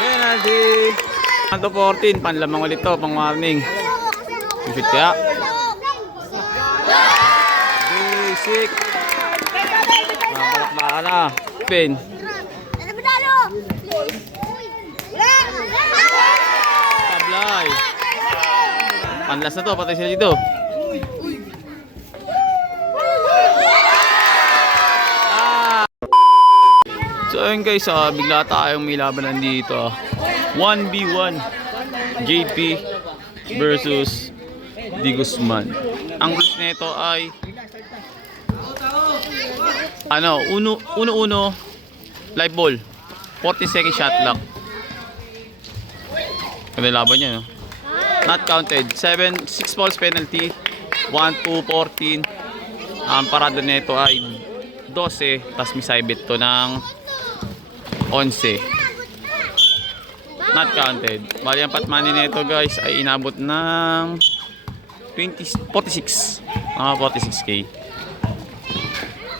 Penalty. 1-14. Panlamang ulit to. Pang warning. Shoot kaya. Basic. Nakalakbaan na. Pin. Tablay. Panlas na to. Patay sila dito. So ayun guys, bigla tayong may labanan dito. 1v1 JP versus D. Guzman. Ang rules nito ay ano, 1-1 live ball, 40 second shot clock. Ano laban niya, no? Not counted. 6 balls penalty. 1-2-14. Ang parada nito ay 12, tas may side bet to ng 11. Not counted. Bali ang pat money nito guys ay inabot ng 46. 46k.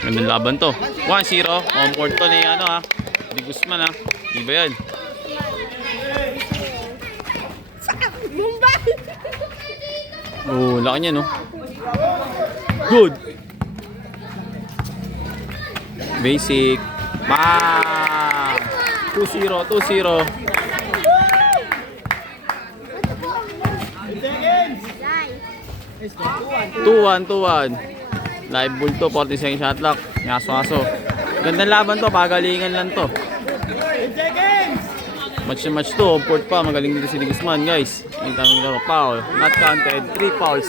Gandang laban to. 1-0. Home court to ni ano D. Guzman Iba yan. Oh, laki niya no. Good. Basic. Bang! 2-0, 2-0. 2-1. Live bull to, 40 second shot clock. Yaso-aso. Gandang laban to, pagalingan lang to. Match na match to, port pa, magaling dito si D. Guzman guys. Kita mo nito, foul. Not counted, 3 fouls.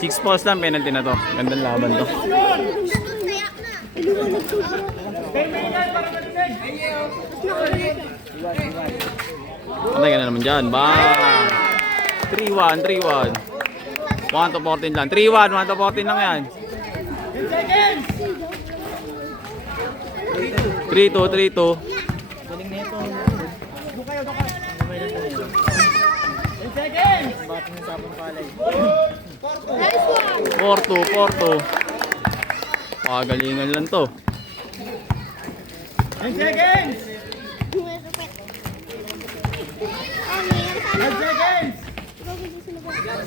6 fouls lang, penalty na to. Gandang laban to. Patay ka na naman dyan. Bang! 3-1, 3-1. 1-14 lang. 3-1, 1-14 lang yan. 3-2, 3-2. 4-2, 4-2. Pagalingan lang to. 10 seconds! 10 seconds!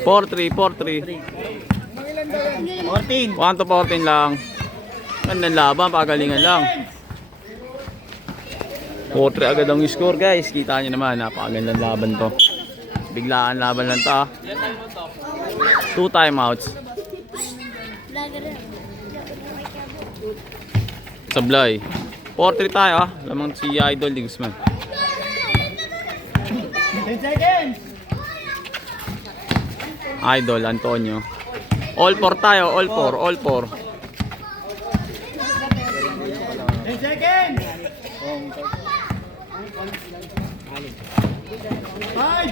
4-3, 4-3. 14. 1-14 lang. Gandang laban, pagalingan lang. 4-3 agad ang score guys. Kita nyo naman, napakagandang laban to. Biglaan laban lang to 2 timeouts. Sablay. 4-3 tayo lamang si Idol D. Guzman. 10 seconds! Idol Antonio. All 4 tayo, all 4, all 4. 10 seconds! 5!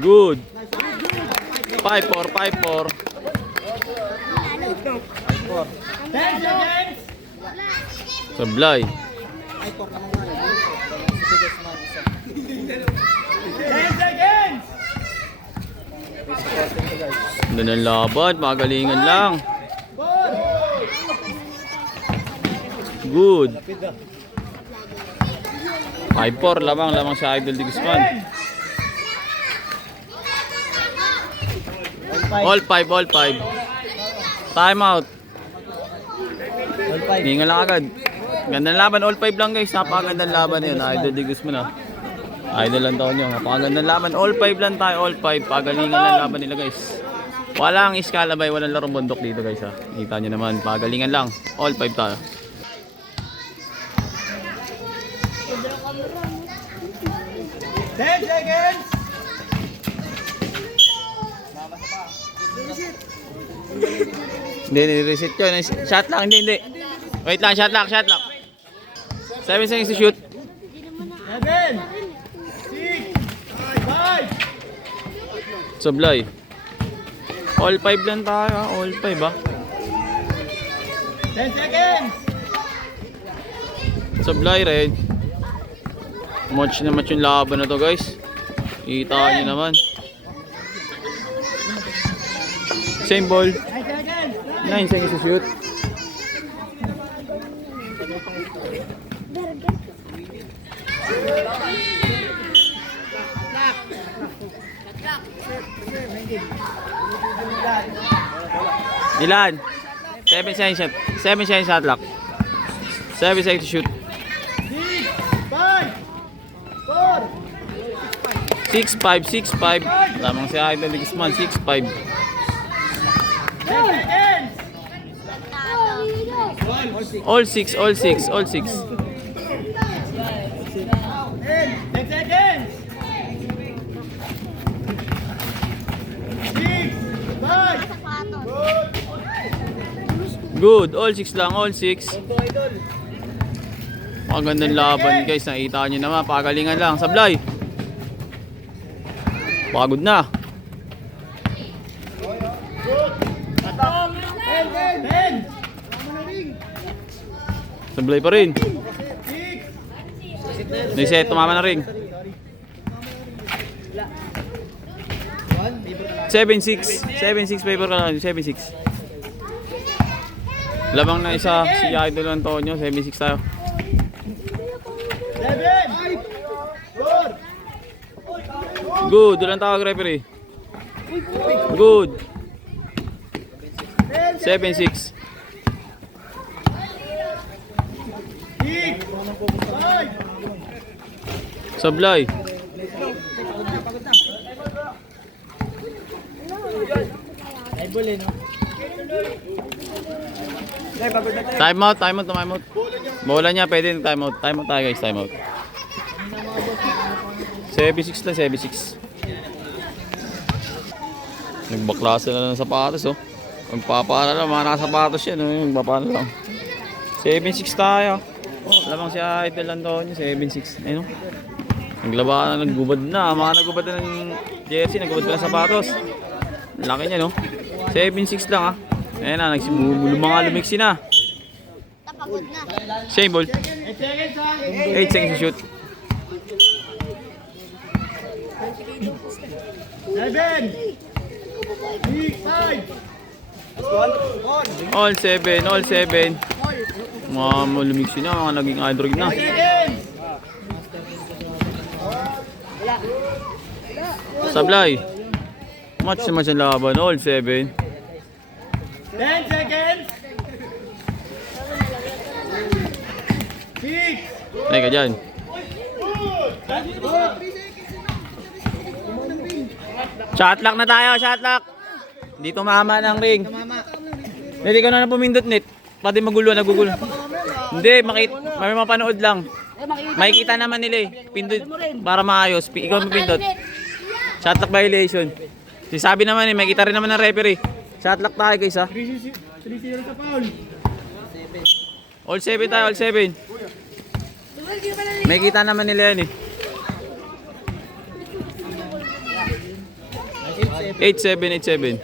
Good. 5-4, 5-4. 10 seconds! Sablay. 10 seconds! Ganda ng laban, magalingan lang. Good. 5-4 lamang si Idol D. Guzman. All 5, all 5. Time out. Hinga lang agad. Gandang laban, all 5 lang guys. Napakagandang laban yun. Idol D. Guzman Idol Antonio. Napakagandang laban. All 5 lang tayo, all 5. Pagalingan lang laban nila guys. Walang iskalabay, walang larong bundok dito guys Kita nyo naman, pagalingan lang. All 5 tayo. Ten seconds! Hindi, reset ko. Shot lang, hindi. Wait lang, shot lang. 7 seconds to shoot. 7 6 5 Sablay. All 5 lang tayo, all 5 10 seconds! Sablay red. Match na match yung laban na to guys. Kita nyo naman. Same ball. 9 seconds! 9 seconds to shoot. Ilan? 7 seconds shot. 7 seconds shot lock. 7 seconds to shoot. 6, 5, 4, 6-5, 6-5. Lamang si Idol Guzman, 6-5. 10 seconds. All 6, all 6, all 6. 10 seconds. 6, 5. Good, all 6 lang, all 6. Magandang laban guys, nakita nyo naman, pagalingan lang. Sablay. Pagod na. 10. Sablay pa rin. 6. Reset, tumama na rin. 7-6. 7-6 favor ka lang. 7-6. Labang na isa si Idol Antonio. 7-6 tayo. 7. 4. Good. Doon ang tawag referee. Good. 7-6. 6, 5. Sablay. Time out, time out, time out. Bola niya, pwede yung time out. Time out tayo guys, time out. 7-6 na, 7-6. Nagbaklase na ng sapatos oh. Magpapala lang, mga nakasapatos yan oh. Magpapala lang. 7-6 tayo. Lamang si Idol Antonio, 7-6. Ayun oh. Naglaba na, naggubad na. Mga naggubad na ng jersey, naggubad pa ng sapatos. Laki niya no. 7-6 lang ah. Ayan na, lumiksi na. Tapagod na. Same ball. 8 seconds ha. 8 seconds to shoot. 7. 6, 5. All 7, all 7. Mga lumiksi na, mga naging android na. 10 seconds. Sablay. Match naman siya laban, all 7. 10 seconds. 6. Ay ka dyan. Shotlock na tayo, shotlock. Hindi tumama ng ring. Hindi ka na pumindot net. Pati magulo, nagugulo. Hindi, may mapanood lang. Makikita naman nila eh. Pindot para maayos. Ikaw mapindot. Shotlock violation. Sabi naman eh, makikita rin naman ng referee. Shotlock tayo guys ha. 3-0 sa foul. All 7 tayo, all 7. Makikita naman nila yan eh. 8-7, 8-7.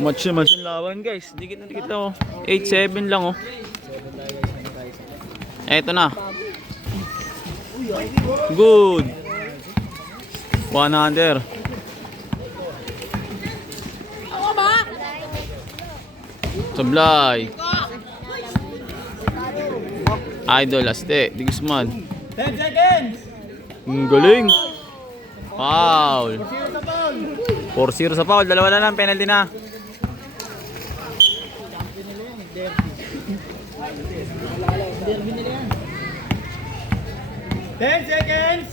Match naman sa laban guys. Dikit na dikit oh. 8-7 lang oh. Eto na. Good. 100. Sablay. Idol Aste. Di Guzman. 10 seconds. Ang galing. Foul. 0 sa foul. 4-0 sa foul. Dalawa na lang. Penalty na. Ten seconds.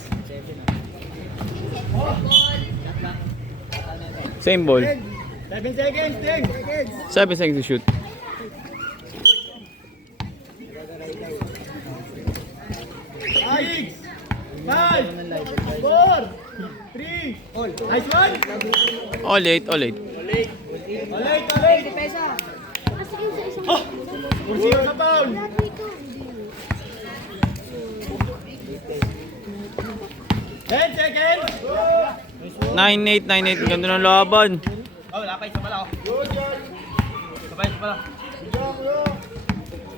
Same ball. 7 seconds. 10 seconds. 7 seconds to shoot. 6, 5, 4, 3. Nice one. All 8, all 8. Alright, alright. Oh! 4-0 sa foul. 10 seconds. 9-8, 9-8. Ganda ng laban. Oh, wala pa isa pala oh. Isa pa pala.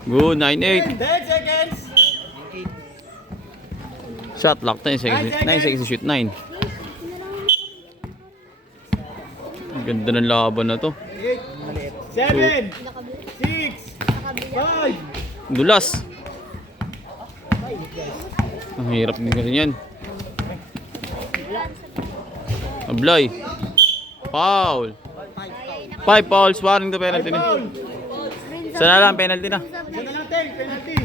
Good, 9-8. 10 seconds. Shot lock, 10 seconds. 9 seconds to shoot, 9. Ang ganda ng laban na to. 7, 6, 5. Dulas. Ang hirap din kasi yan. Ablay. Foul. 5 fouls, warning to penalty na. Sana lang, penalty na. Isa na natin, penalty.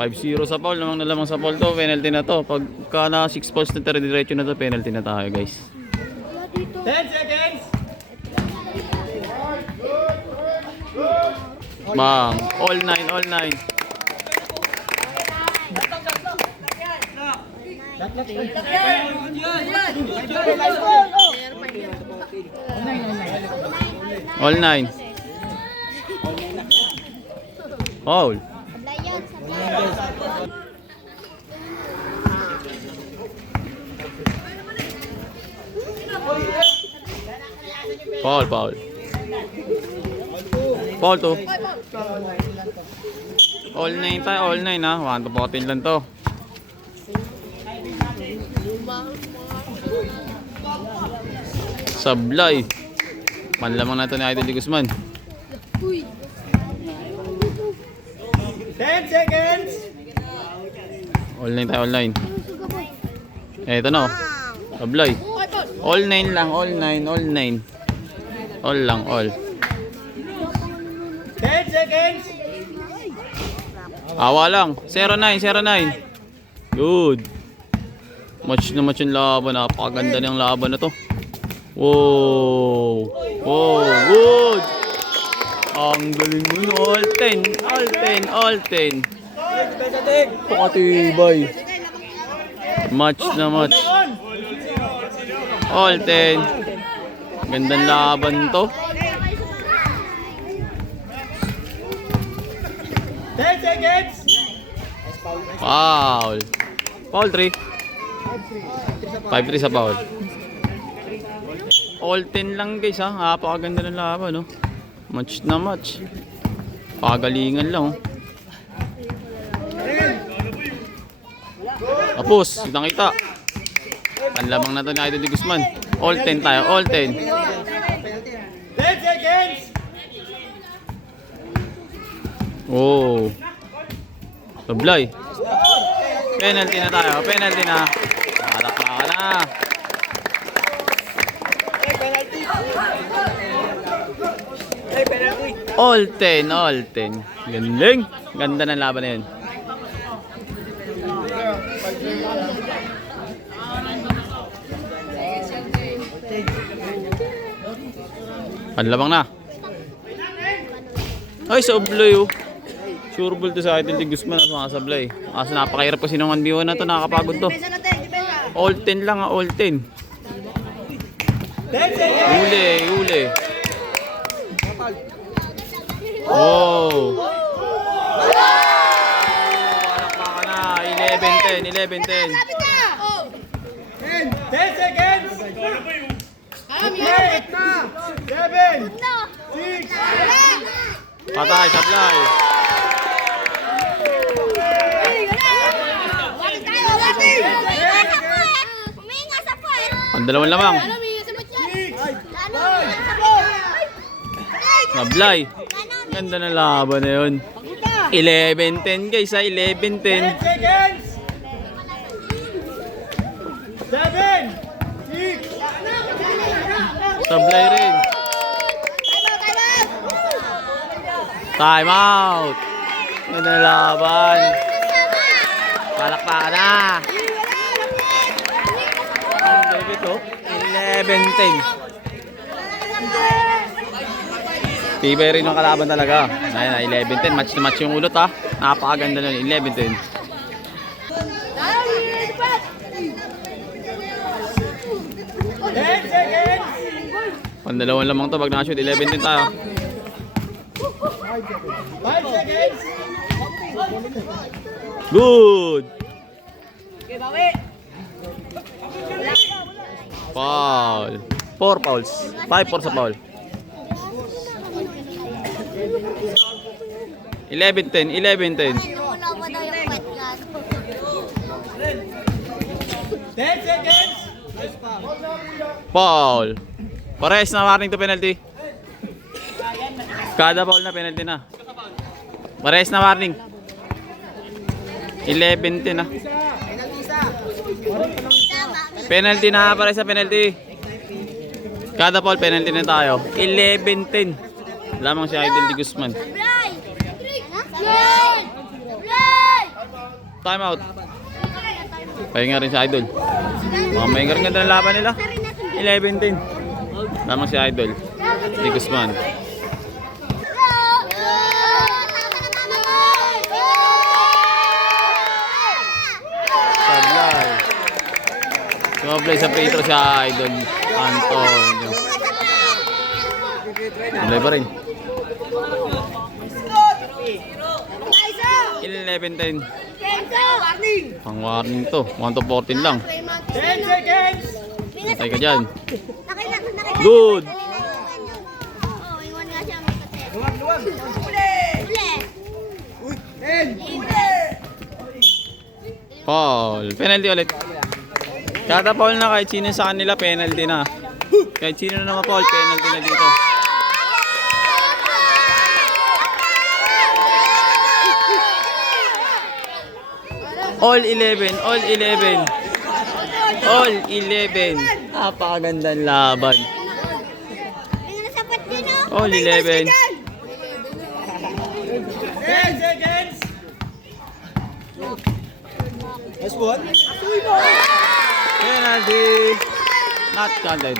5-0 sa foul, namang nalamang sa foul to, penalty na to. Pagka na 6 fouls na diretso na to, penalty na tayo guys. 10 seconds. Bang, all 9, all 9. All 9. Foul. Sablay yan, sablay. Foul, foul. Foul to. All 9 tayo, all 9 ha. 1 to 14 lang to. Sablay. Manlamang na to ni Idol Di Guzman. 10 seconds. All 9 tayo, all 9. Eto na oh. Sablay. All 9 lang, all 9, all 9. All lang, all. 10 seconds. Awa lang. 0-9, 0-9. Good. Match na match yung laban. Napakaganda ng laban na to. Wow. Wow. Good. Ang galing mo. All 10. All 10. All 10. Pakatibay. Match na match. All 10. Gandang laban to. 10 seconds. Foul. Foul 3. 5-3 sa foul. All 10 lang guys ha. Napakaganda ng laban no. Match na match. Pagalingan lang oh. Tapos, kitang-kita. Panlamang na to ni Idol Di Guzman. All 10 tayo, all 10. 10 seconds. Oh. Sablay. Penalty na tayo, penalty na. Palakpakan na. All 10, all 10. Galing. Ganda ng laban na yun. Panlamang na. Ay, sablay oh. Sure ball to sa Idol Di Guzman at mga sablay. Kaso napakahirap kasi ng 1v1 na to, nakakapagod to. All 10 lang all 10. 10 seconds. Uli, uli. Oh. Palakpakan na. 11-10, 11-10. 10 seconds. 8 na. 7. 6. Patay, sablay. Ang dalawang lamang. Sablay. Ganda na laban na yun. 11-10 guys ha, 11-10. 10 seconds. 7. 6. Sablay rin. Time out. Ganda na laban. Palakpakan na. Ang galing ito. 11-10. Tibay rin yung kalaban talaga. Ayan, 11-10. Match na match yung ulot ha. Napakaganda nun. 11-10. 10 seconds. Pandalawang lamang to pag nakashoot. 11-10 tayo. 5 seconds. Good! Foul. 4 fouls. 5-4 sa foul. 11-10. 11-10. Wala pa daw yung pet gun. 10 seconds. Foul. Pares na warning to penalty. Kada foul na penalty na. Pares na warning. 11-10 na. Isa. Penalty na para sa penalty. Kada foul, penalty na tayo. 11-10. Lamang si Idol de Guzman. Time out. Pahinga rin si Idol. Mahinga rin ganda ng laban nila. 11-10. Lamang si Idol de Guzman. Sablay. Sablay sa free throw si Idol Antonio. Sablay pa rin. 11-10. Pang warning to. 1 to 14 lang. 10 seconds! Patay ka dyan. Good. Luwag, luwag! Foul. Penalty ulit. Kada foul na kahit sino sa kanila, penalty na. Kahit sino na ma-foul, penalty na dito. All 11, all 11. All 11. Napakagandang laban. All 11. 10 seconds! Last one. Penalty. Not counted.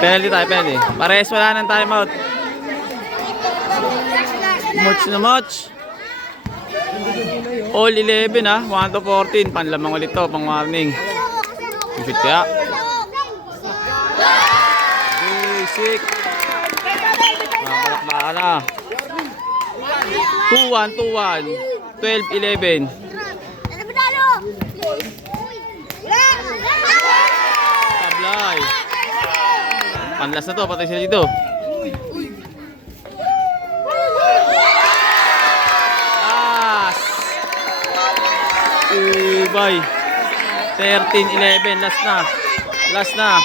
Penalty tayo, penalty. Parehas wala ng timeout. Much na much. All 11 ha. 1 to 14. Panlamang ulit to. Pang warning. Shoot kaya. Basic. Makabalakbaka na. 2-1, 2-1. 12-11. Sablay. Panlas na to. Patay sila dito. Bye. 13-11. Last na. Last na.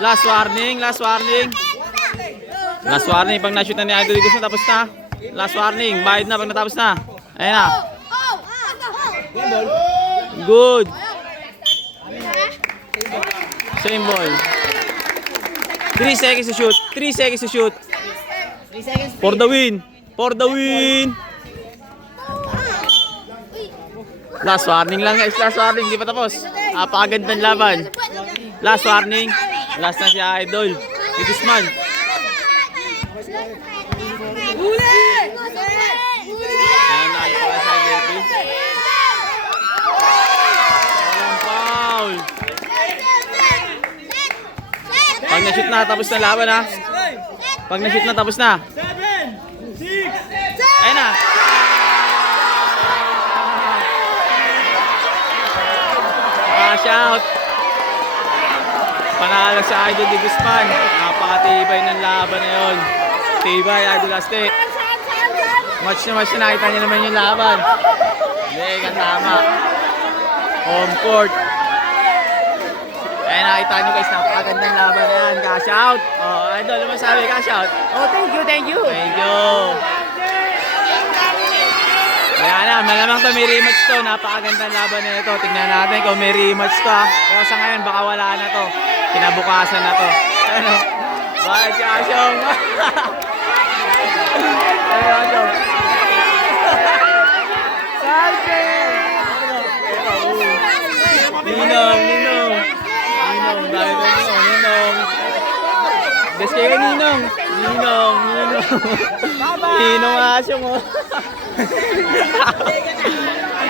Last warning. Last warning. Last warning. Pag na-shoot na ni Idol de Guzman, tapos na. Last warning. Bayad na pag natapos na. Ayan na. Good. Same ball. 3 seconds to shoot. 3 seconds to shoot. For the win. For the win. Last warning lang guys. Last warning. Di pa tapos. Napakagandang laban. Last warning. Last na si Idol de Guzman. Ayan na. Ito ka sa Idol. Walang foul. Pag na-shoot na, tapos na laban ha. Pag na-shoot na, tapos na. 7, 6, Ayun na. Cash out. Panalo sa Idol de Guzman. Napakatibay ng laban na yun. Tibay, Idol Aztec. Match na nakita niyo naman yung laban. Hindi ka tama. Home court. Ayan, nakita nyo guys, napakagandang laban na yan. Cash out. Oh, Idol, ano masabi? Cash out. Oh, thank you, thank you. Thank you. Ayan na, malamang to may rematch to. Napakagandang laban na ito. Tingnan natin kung may rematch to ha. Pero sa ngayon, baka wala na to. Kinabukasan na to. Ano? Bakit si Asyong? Ano, Asyong? Salte! Ninong, Ninong. Ninong, dahil ko Ninong. Best kayo Ninong. Ninong, Ninong. Ninong Asyong oh.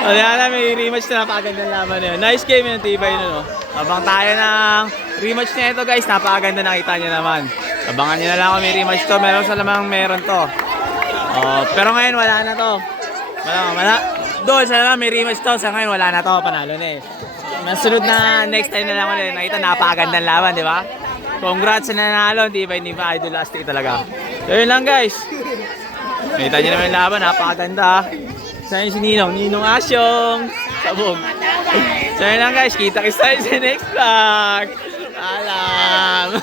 Wala na, may rematch na napakagandang laban na yun. Nice game yun, tibay nun no. Abang tayo ng rematch na ito guys, napakaganda nakita nyo naman. Abangan nyo na lang kung may rematch to, meron sa lamang meron to. Pero ngayon wala na to. Wala. Doon sa lamang may rematch to, sa ngayon wala na to, panalo na eh. Masunod na next time na lang ulit, nakita napakagandang laban, di ba? Congrats sa nanalo, tibay ni Idol Aztec talaga. So yun lang guys. Nakita nyo naman yung laban, napakaganda. Saan si Ninong? Ninong Asyong. Sabog. So yun lang guys, kita-kita sa next vlog. Alam.